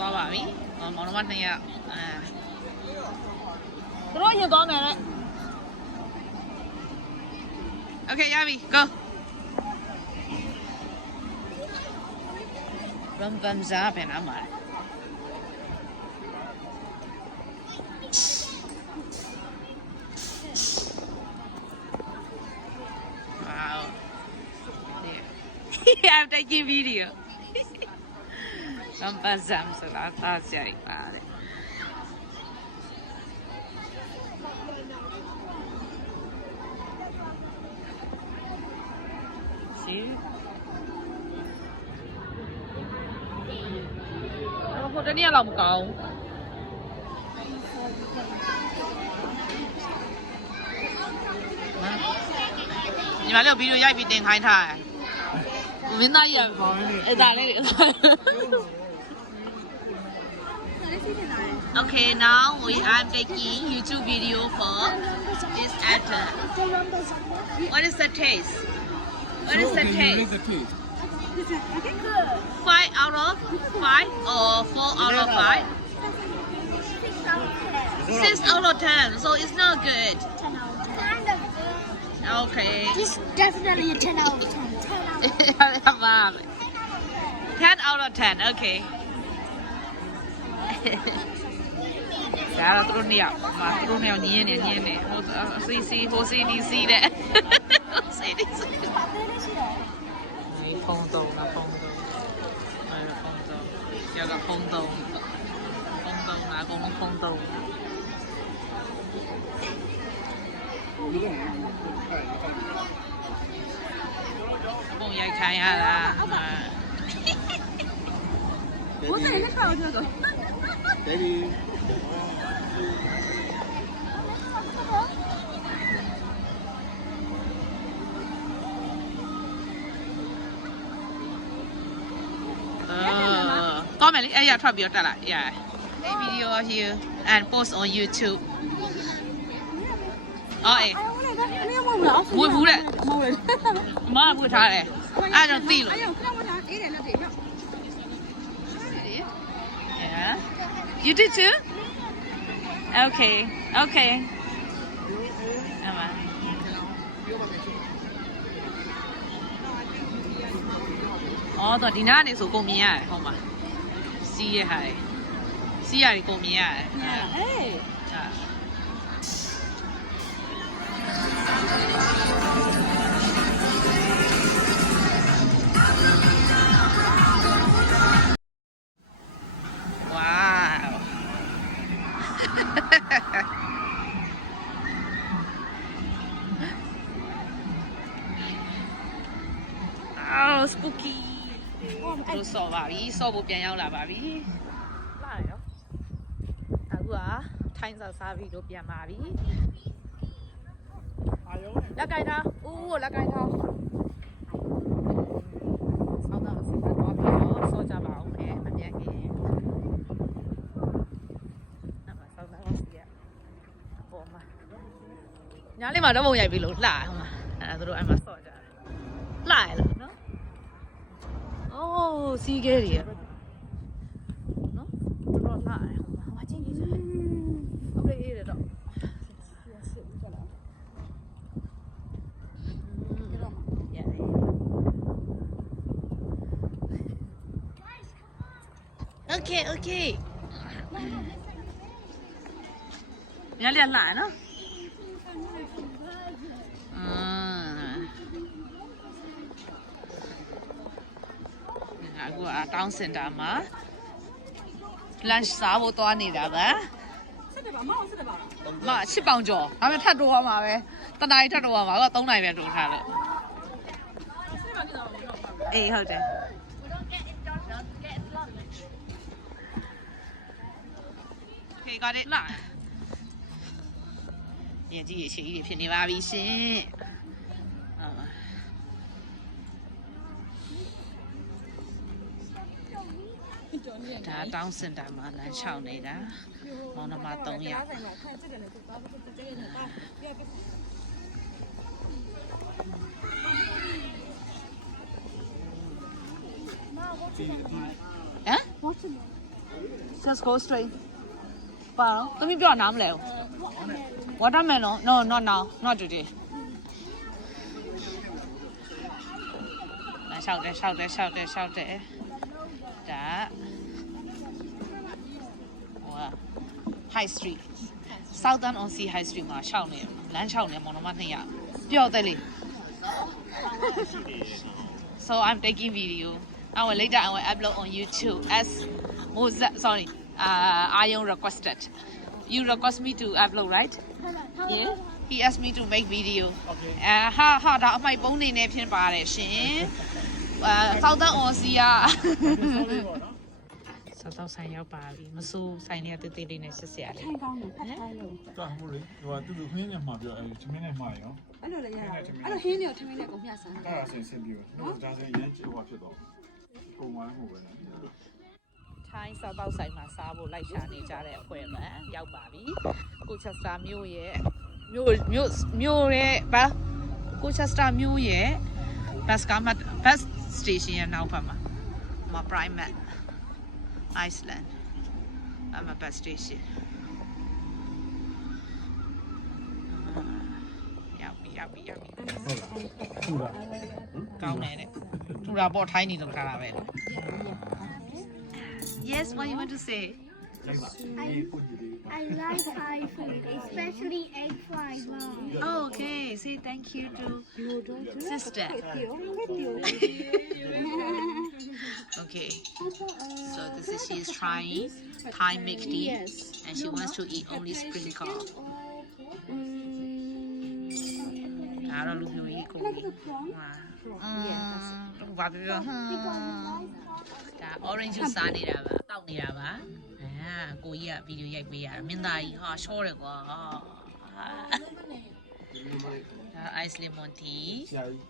သွားပါပြီမောင်နှမ2ယောက်သူတို့ရင်သွားမယ်လေ Okay ရပြီ go ရမ်ဗမ်ဇာပဲနားမှာWow. Yeah. I'm taking video. I'm passing so that's very bad. See? Ủa, cái này lòng cầu. Nhưng mà nếu video dạy bị tiền khai thả mình ta giờ tại đây Okay, now I'm taking YouTube video for this actor. What is the taste? What is the taste? 5 out of 5 or 4 out of 5? 6 out of 10, so it's not good. Okay. This is definitely a 10 out of 10. 10 out of 10, okay. ဒါတော့သူတို့နှစ်ယောက်မသူတို့နှစ်ယောက်ညင်းနေဟိုစီဒီစီတဲ့စီဒီစီဖုန်းတော့ဖုန်းတော့ယောက်ကဖုန်းတော့ငါအကုန်လုံးဖုန်းတော့ပုံရိုက်ခိုင်းရတာ我在那看这个 Baby သွားမယ်လေအဲ့ရထွက်ပြီးတော့တက်လာ yeah make video here and post on YouTube အော်အေးဝေဘူးတဲ့မမဝေထားတယ်အဲ့ကြောင့်သိလို့ Yeah you did too okay okay အမအော်တော့ဒီနားနေဆိုကုန်မြင်ရတယ်ဟုတ်မှာစီးရဟာစီးရတယ်ကုန်မြင်ရတယ်အေးOh, spooky. တို့ဆော့ပါပြီဆော့ဖို့ပြန်ရောက်လာပါပြီလာရောအခုကထိုင်းစားစားပြီးတော့ပြန်ပါပြီလက်ကြိုက်ထားဦးလက်ကြိုက်ထားဆောင်းတော့စီတော့ပြီးတော့ဆော့ကြပါအောင်မယ်မပြန်ခင်ဆောင်းတော့စီရပေါ်မှာညာလေးမှာတော့ပုံရိုက်ပြီလို့လှဟိုမှာအဲ့ဒါတို့အဲ့မှာဆော့ကြတယ်လှရလို့နော်Oh, see, get it. No, don't lie. What did you say? I'm gonna eat it up. Yeah. Okay, okay. Nhớ liền lại nó. Aku town center မှာ lunch စားဖို့သွားနေတာပါမ8ပေါင်ကျော်ဒါပေမဲ့ထပ်တိုးရမှာပဲတနားရီထပ်တိုးရမှာက3နာရီပဲတိုးထားလို့အေးဟုတ်တယ်ခေကတဲ့လာညကြီးရေရှိကြီးဖြစ်နေပါပြီရှင်ဒါတောင်းစင်တာမှာလမ်းလျှောက်နေတာမောင်နှမ3ယောက်ဟမ် just go straight ပါတော့သမီးပြောနားမလဲဘူး watermelon no not now not today ရှောက်တယ်ဒါhigh street Southern on Sea High Street မှာရှောက်နေလမ်းရှောက်နေမောင်နှမ200ပျော့တယ်လေ so I'm taking video later I will upload on YouTube as Moses sorry Ayon requested you request me to upload right yeah he asked me to make video ဟာဒါအမိုက်ပုံးနေနေဖြစ်ပါတယ်ရှင်Southern on Sea ဆောက်တော့ဆိုင်ရောက်ပါပြီမစိုးဆိုင်တွေကတေးသေးလေးနဲ့ဆက်စရာလေး ထိုင်ကောင်းတယ်ဖတ်ထားလို့ တာမို့လေဟိုကတူတူခင်းနေမှာပြောအဲချင်းမင်းနဲ့မှာရော အဲ့လိုလည်းရတာအဲ့လိုဟင်းတွေကိုထမင်းနဲ့ကုန်မျှဆန်း အဲ့ဒါဆင်ပြီးတော့ဒါဆိုရင်ဟိုဖြစ်တော့ပုံမှန်ဟိုပဲနော် ထိုင်းဆောက်တော့ဆိုင်မှာစားဖို့လိုက်ရှာနေကြတဲ့အဖွဲ့မှရောက်ပါပြီကိုချက်စတာမြို့ရဲ့ဘာကိုချက်စတာမြို့ရဲ့ဘတ်စတေးရှင်းရဲ့နောက်ဘက်မှာ Primark Iceland I'm a bus station ရောက်ပြီဟုတ်လား ကောင်းတယ်တဲ့ထူတာပေါ့ထိုင်းနေလောက်ထားတာပဲ Yes what you want to say I like Thai food especially egg fried rice oh, okay say thank you to sister okay so this is she is trying Thai milk tea and she wants to eat only sprinkle ဒါတော့လူမျိုးကြီးကိုဘာပြောဒါ orange juice စားနေတာပါတောက်နေတာပါကိုကြီးကဗီဒီယိုရိုက်ပေးရတာမင်းသားကြီးဟာရှော့တယ်ကွာဒါ ice lemon tea ဆရာကြီး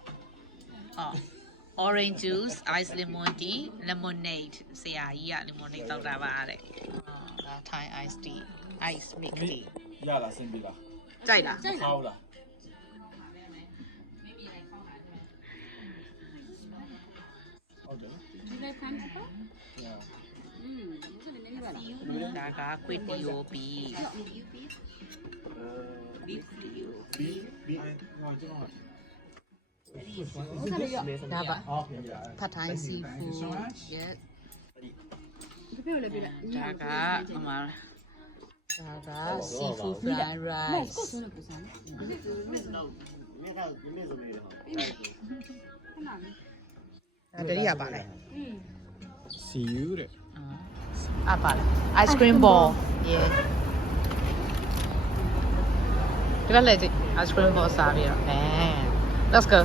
orange juice ice lemon tea lemonade ဆရာကြီးက lemonade တောက်တာပါတဲ့ဒါ Thai ice tea ice milk tea ရလားဆင်ပြီလား ကြိုက်လား ဟောလားဟုတ်တယ် ဒီလိုက်ဖမ်းတော့ ဒါ ဒါက quitio beef beef quitio ဟောကျွန်တော် ဒါပါ ဟုတ်ပြီ ဖတ်ထိုင်း seafood yes ဒီပြောလည်းပြလိုက် ဒါကဟိုမှာဒါက seafood fried rice တတိယပါလေ See you တဲ့ ပါလေ ice cream ball yeah ဒီကလည်း ice cream ball စားပြီးတော့let's go